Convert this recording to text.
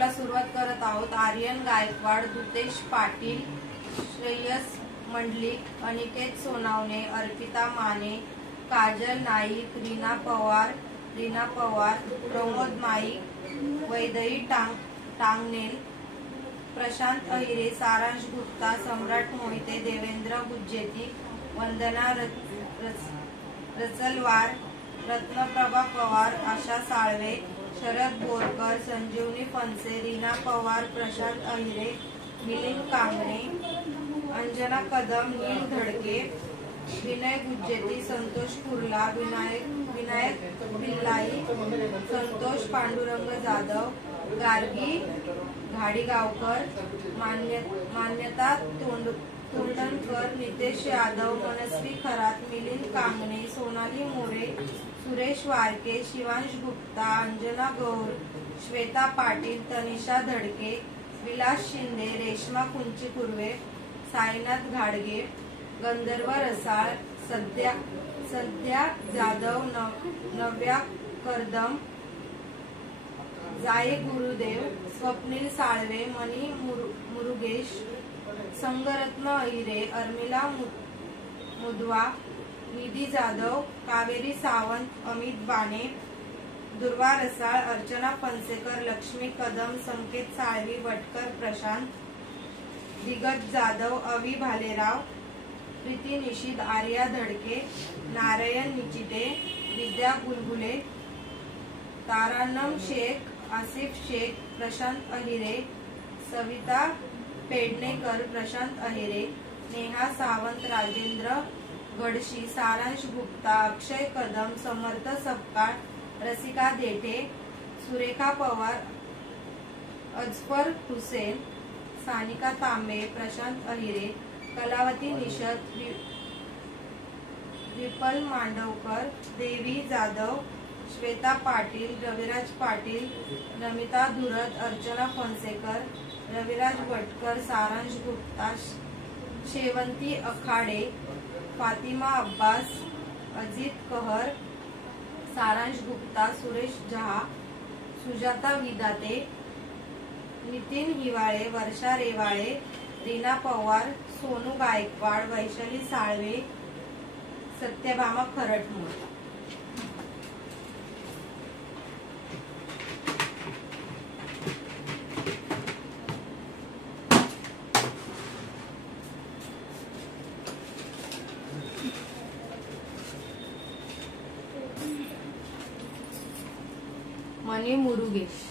रिपोर्टला सुरुवात करत आहोत। आर्यन गायकवाड, दुतेश पाटील, श्रेयस मंडलिक, अनिकेत सोनावणे, अर्पिता माने, काजल नाईक, रीना पवार, प्रमोद माईक, वैदई टांगनेल, प्रशांत अहिरे, सारांश गुप्ता, सम्राट मोहिते, देवेंद्र गुज्जेती, वंदना रचलवार, रत्नप्रभा पवार, आशा साळवे, शरद बोरकर, संजीवनी फणसे, रीना पवार, प्रशांत अहिरे, मिलिंद कांगणे, अंजना कदम, नील धडके, विनय गुज्जेती, संतोष कुर्ला, विनायक पिल्लाई, संतोष पांडुरंग जाधव, गार्गी घाडीगावकर, मान्यता तोंडणकर, नितेश यादव, मनस्वी खरात, मिलिंद कांगणे, सोनाली मोरे, सुरेश वारके, शिवांश गुप्ता, अंजना गौर, श्वेता पाटील, तनिषा धडके, विलास शिंदे, रेश्मा कुंची कुर्वे, साईनाथ घाडगे, गंधर्व रसाळ, सध्या जाधव, नव्या करदम, जाई गुरुदेव, स्वप्नील साळवे, मनी मुरुगेश, संगरत्न अहिरे, अर्मिला मुदवा, निधी जाधव, कावेरी सावंत, अमित बाणे, दुर्वा रसाळ, अर्चना फणसेकर, लक्ष्मी कदम, संकेत साळवी, वटकर प्रशांत, दिग्गज जाधव, अवी भालेराव, प्रीती निशित, आर्या धडके, नारायण निचिते, विद्या बुलबुले, तारानम शेख, आसिफ शेख, प्रशांत अहिरे, सविता पेडणेकर, प्रशांत अहिरे, नेहा सावंत, राजेंद्र गडशी, सारांश गुप्ता, अक्षय कदम, समर्थ सपकाळ, रसिका देठे, सुरेखा पवार, अजफर हुसेन, सानिका तांबे, प्रशांत अहिरे, कलावती निषद, विपल मांडवकर, देवी जाधव, श्वेता पाटील, रविराज पाटील, नमिता धुरत, अर्चना फणसेकर, रविराज भटकर, सारांश गुप्ता, शेवंती अखाडे, फातिमा अब्बास, अजित कहर, सारांश गुप्ता, सुरेश जहा, सुजाता विदाते, नितीन हिवाळे, वर्षा रेवाळे, रीना पवार, सोनू गायकवाड, वैशाली साळवे, सत्यभामा खरटमोड। मनी मुरुगेश।